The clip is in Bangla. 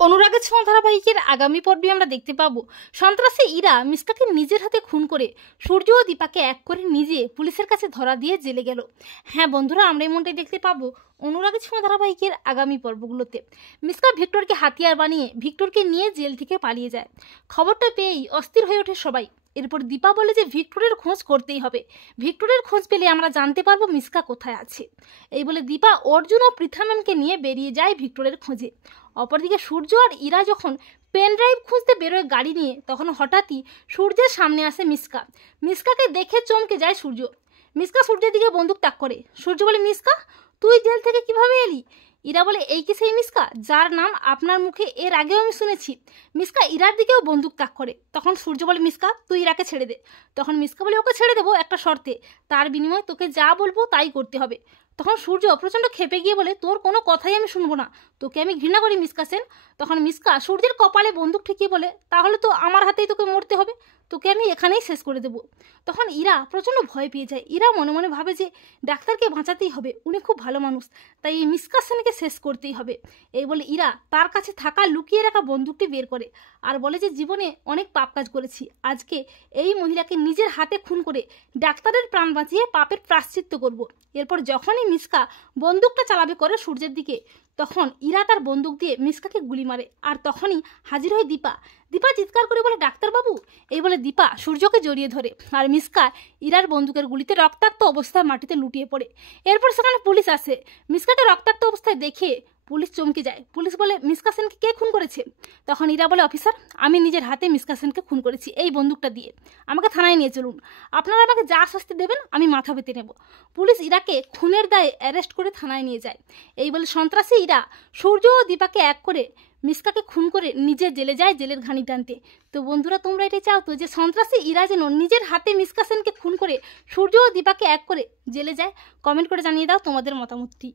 অনুরাগের ছোঁয়া ধারাবাহিকের আগামী পর্বে আমরা দেখতে পাবো সন্ত্রাসী ইরা মিসকাকে নিজের হাতে খুন করে সূর্য ও দীপাকে এক করে নিজে পুলিশের কাছে ধরা দিয়ে জেলে গেল। হ্যাঁ বন্ধুরা, আমরা এমনটাই দেখতে পাবো অনুরাগের ছোঁয়া ধারাবাহিকের আগামী পর্বগুলোতে। মিসকা ভিক্টরকে হাতিয়ার বানিয়ে ভিক্টরকে নিয়ে জেল থেকে পালিয়ে যায়। খবরটা পেয়েই অস্থির হয়ে ওঠে সবাই। এরপর দীপা বলে যে ভিক্টরের খোঁজ করতেই হবে, ভিক্টরের খোঁজ পেলে আমরা জানতে পারবো মিসকা কোথায় আছে। এই বলে দীপা অর্জুন ও পৃথা ম্যামকে নিয়ে বেরিয়ে যায় ভিক্টরের খোঁজে। অপরদিকে সূর্য আর ইরা যখন পেন ড্রাইভ খুঁজতে বেরোয় গাড়ি নিয়ে, তখন হঠাৎই সূর্যের সামনে আসে মিসকা। মিসকাকে দেখে চমকে যায় সূর্য। মিসকা সূর্যের দিকে বন্দুক তাক করে। সূর্য বলে, মিসকা তুই জেল থেকে কিভাবে এলি? ইরা বলে, এই কি সেই মিসকা যার নাম আপনার মুখে এর আগেও আমি শুনেছি? মিসকা ইরার দিকেও বন্দুক তাক করে। তখন সূর্য বলে, মিসকা তুই ইরাকে ছেড়ে দে। তখন মিসকা বলে, ওকে ছেড়ে দেবো একটা শর্তে, তার বিনিময়ে তোকে যা বলবো তাই করতে হবে। তখন সূর্য প্রচণ্ড খেপে গিয়ে বলে, তোর কোনো কথাই আমি শুনবো না, তোকে আমি ঘৃণা করি মিসকা সেন। তখন মিসকা সূর্যের কপালে বন্দুক ঠেকিয়ে বলে, তাহলে তো আমার হাতেই তোকে মরতে হবে, তোকে আমি এখানেই শেষ করে দেবো। তখন ইরা প্রচণ্ড ভয় পেয়ে যায়। ইরা মনে মনে ভাবে যে ডাক্তারকে বাঁচাতেই হবে, উনি খুব ভালো মানুষ, তাই এই মিসকা সেনকে শেষ করতেই হবে। এই বলে ইরা তার কাছে থাকা লুকিয়ে রাখা বন্দুকটি বের করে আর বলে যে জীবনে অনেক পাপ কাজ করেছি, আজকে এই মহিলাকে নিজের হাতে খুন করে ডাক্তারের প্রাণ বাঁচিয়ে পাপের প্রায়শ্চিত্ত করব। এরপর যখনই মিসকা বন্দুকটা চালাবে করে সূর্যের দিকে, তখন ইরা তার বন্দুক দিয়ে মিসকাকে গুলি মারে। আর তখনই হাজির হয় দীপা। দীপা চিৎকার করে বলে, ডাক্তারবাবু। এই বলে দীপা সূর্যকে জড়িয়ে ধরে, আর মিসকা ইরার বন্দুকের গুলিতে রক্তাক্ত অবস্থায় মাটিতে লুটিয়ে পড়ে। এরপর সেখানে পুলিশ আসে। মিসকাকে রক্তাক্ত অবস্থায় দেখে পুলিশ চমকে যায়। পুলিশ বলে, মিসকা সেনকে কে খুন করেছে? তখন ইরা বলে, অফিসার আমি নিজের হাতে মিসকা সেনকে খুন করেছি এই বন্দুকটা দিয়ে, আমাকে থানায় নিয়ে চলুন, আপনারা আমাকে যা শাস্তি দেবেন আমি মাথা পেতে নেব। পুলিশ ইরাকে খুনের দায়ে অ্যারেস্ট করে থানায় নিয়ে যায়। এই বলে সন্ত্রাসী ইরা সূর্য ও দীপাকে এক করে মিসকাকে খুন করে নিজে জেলে যায় জেলের ঘানি টানতে। তো বন্ধুরা, তোমরা এটাই চাও তো যে সন্ত্রাসী ইরা যেন নিজের হাতে মিসকা সেনকে খুন করে সূর্য ও দীপাকে এক করে জেলে যায়? কমেন্ট করে জানিয়ে দাও তোমাদের মতামতটি।